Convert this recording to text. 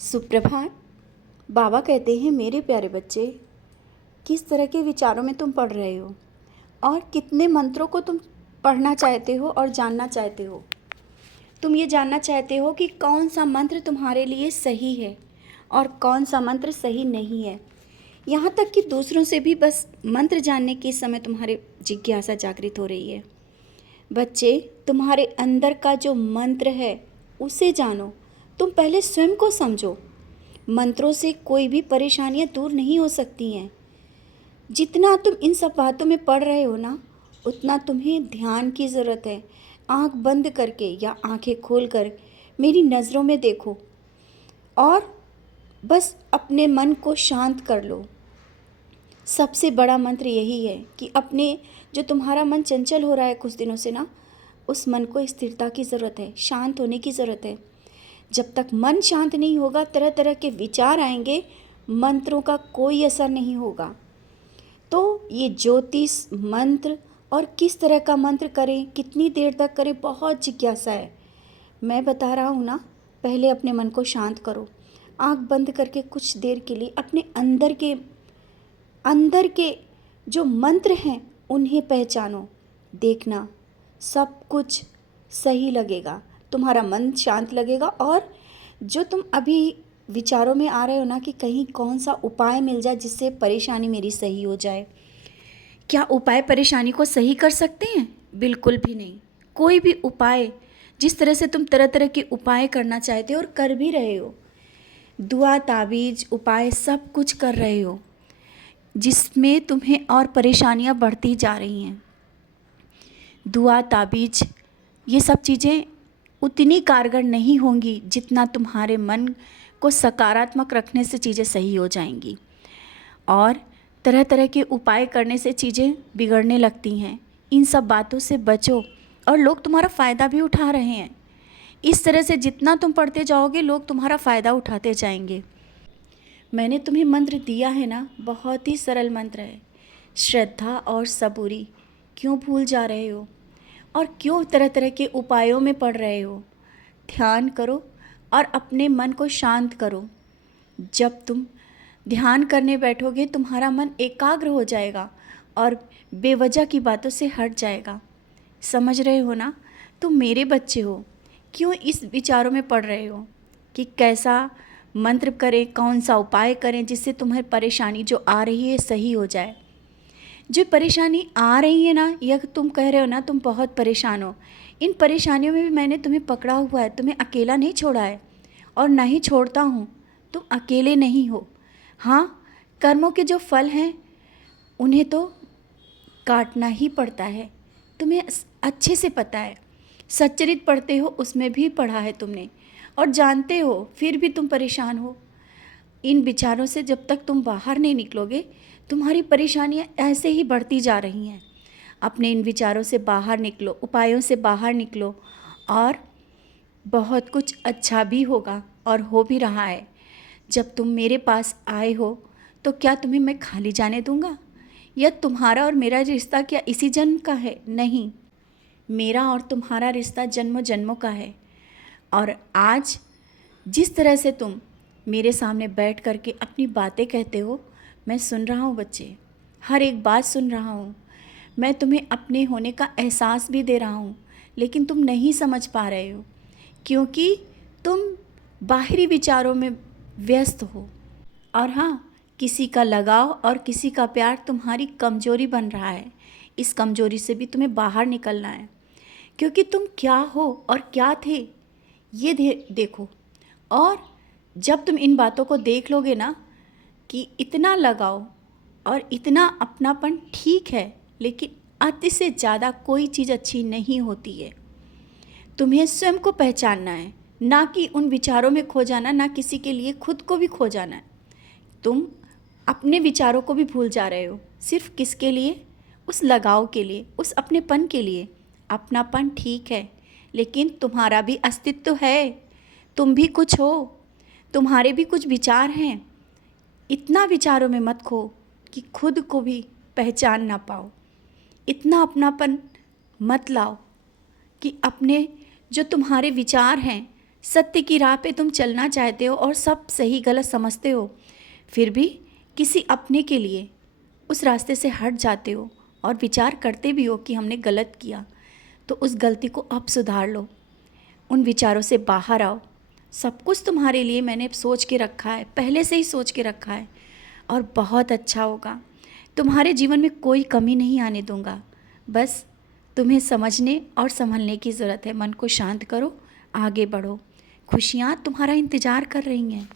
सुप्रभात। बाबा कहते हैं, मेरे प्यारे बच्चे, किस तरह के विचारों में तुम पढ़ रहे हो और कितने मंत्रों को तुम पढ़ना चाहते हो और जानना चाहते हो। तुम ये जानना चाहते हो कि कौन सा मंत्र तुम्हारे लिए सही है और कौन सा मंत्र सही नहीं है। यहाँ तक कि दूसरों से भी बस मंत्र जानने के समय तुम्हारे जिज्ञासा जागृत हो रही है। बच्चे, तुम्हारे अंदर का जो मंत्र है उसे जानो। तुम पहले स्वयं को समझो। मंत्रों से कोई भी परेशानियां दूर नहीं हो सकती हैं। जितना तुम इन सब बातों में पढ़ रहे हो ना, उतना तुम्हें ध्यान की ज़रूरत है। आंख बंद करके या आंखें खोलकर मेरी नज़रों में देखो और बस अपने मन को शांत कर लो। सबसे बड़ा मंत्र यही है कि अपने जो तुम्हारा मन चंचल हो रहा है कुछ दिनों से ना, उस मन को स्थिरता की ज़रूरत है, शांत होने की ज़रूरत है। जब तक मन शांत नहीं होगा, तरह तरह के विचार आएंगे, मंत्रों का कोई असर नहीं होगा। तो ये ज्योतिष मंत्र और किस तरह का मंत्र करें, कितनी देर तक करें, बहुत जिज्ञासा है। मैं बता रहा हूँ ना, पहले अपने मन को शांत करो। आंख बंद करके कुछ देर के लिए अपने अंदर के जो मंत्र हैं उन्हें पहचानो। देखना सब कुछ सही लगेगा, तुम्हारा मन शांत लगेगा। और जो तुम अभी विचारों में आ रहे हो ना कि कहीं कौन सा उपाय मिल जाए जिससे परेशानी मेरी सही हो जाए, क्या उपाय परेशानी को सही कर सकते हैं? बिल्कुल भी नहीं। कोई भी उपाय, जिस तरह से तुम तरह तरह के उपाय करना चाहते हो और कर भी रहे हो, दुआ ताबीज उपाय सब कुछ कर रहे हो, जिसमें तुम्हें और परेशानियां बढ़ती जा रही हैं। दुआ ताबीज ये सब चीज़ें उतनी कारगर नहीं होंगी जितना तुम्हारे मन को सकारात्मक रखने से चीज़ें सही हो जाएंगी। और तरह तरह के उपाय करने से चीज़ें बिगड़ने लगती हैं। इन सब बातों से बचो। और लोग तुम्हारा फ़ायदा भी उठा रहे हैं। इस तरह से जितना तुम पढ़ते जाओगे, लोग तुम्हारा फ़ायदा उठाते जाएंगे। मैंने तुम्हें मंत्र दिया है ना, बहुत ही सरल मंत्र है, श्रद्धा और सबूरी। क्यों भूल जा रहे हो और क्यों तरह तरह के उपायों में पड़ रहे हो? ध्यान करो और अपने मन को शांत करो। जब तुम ध्यान करने बैठोगे, तुम्हारा मन एकाग्र हो जाएगा और बेवजह की बातों से हट जाएगा। समझ रहे हो ना? तुम मेरे बच्चे हो। क्यों इस विचारों में पड़ रहे हो कि कैसा मंत्र करें, कौन सा उपाय करें जिससे तुम्हें परेशानी जो आ रही है सही हो जाए? जो परेशानी आ रही है ना, यह तुम कह रहे हो ना तुम बहुत परेशान हो, इन परेशानियों में भी मैंने तुम्हें पकड़ा हुआ है, तुम्हें अकेला नहीं छोड़ा है और ना ही छोड़ता हूँ। तुम अकेले नहीं हो। हाँ, कर्मों के जो फल हैं उन्हें तो काटना ही पड़ता है, तुम्हें अच्छे से पता है। सच्चरित पढ़ते हो, उसमें भी पढ़ा है तुमने और जानते हो, फिर भी तुम परेशान हो। इन विचारों से जब तक तुम बाहर नहीं निकलोगे, तुम्हारी परेशानियां ऐसे ही बढ़ती जा रही हैं। अपने इन विचारों से बाहर निकलो, उपायों से बाहर निकलो और बहुत कुछ अच्छा भी होगा और हो भी रहा है। जब तुम मेरे पास आए हो तो क्या तुम्हें मैं खाली जाने दूंगा? या तुम्हारा और मेरा रिश्ता क्या इसी जन्म का है? नहीं, मेरा और तुम्हारा रिश्ता जन्मों जन्मों का है। और आज जिस तरह से तुम मेरे सामने बैठ करके अपनी बातें कहते हो, मैं सुन रहा हूँ बच्चे, हर एक बात सुन रहा हूँ। मैं तुम्हें अपने होने का एहसास भी दे रहा हूँ, लेकिन तुम नहीं समझ पा रहे हो क्योंकि तुम बाहरी विचारों में व्यस्त हो। और हाँ, किसी का लगाव और किसी का प्यार तुम्हारी कमजोरी बन रहा है। इस कमजोरी से भी तुम्हें बाहर निकलना है, क्योंकि तुम क्या हो और क्या थे ये देखो। और जब तुम इन बातों को देख लोगे ना कि इतना लगाव और इतना अपनापन ठीक है, लेकिन अति से ज़्यादा कोई चीज़ अच्छी नहीं होती है। तुम्हें स्वयं को पहचानना है, ना कि उन विचारों में खो जाना, ना किसी के लिए खुद को भी खो जाना है। तुम अपने विचारों को भी भूल जा रहे हो, सिर्फ किसके लिए? उस लगाव के लिए, उस अपनेपन के लिए। अपनापन ठीक है, लेकिन तुम्हारा भी अस्तित्व है, तुम भी कुछ हो, तुम्हारे भी कुछ विचार हैं। इतना विचारों में मत खो कि खुद को भी पहचान ना पाओ। इतना अपनापन मत लाओ कि अपने जो तुम्हारे विचार हैं सत्य की राह पे तुम चलना चाहते हो और सब सही गलत समझते हो, फिर भी किसी अपने के लिए उस रास्ते से हट जाते हो और विचार करते भी हो कि हमने गलत किया, तो उस गलती को अब सुधार लो, उन विचारों से बाहर आओ। सब कुछ तुम्हारे लिए मैंने सोच के रखा है, पहले से ही सोच के रखा है और बहुत अच्छा होगा। तुम्हारे जीवन में कोई कमी नहीं आने दूंगा। बस तुम्हें समझने और संभलने की ज़रूरत है। मन को शांत करो, आगे बढ़ो। खुशियाँ तुम्हारा इंतज़ार कर रही हैं।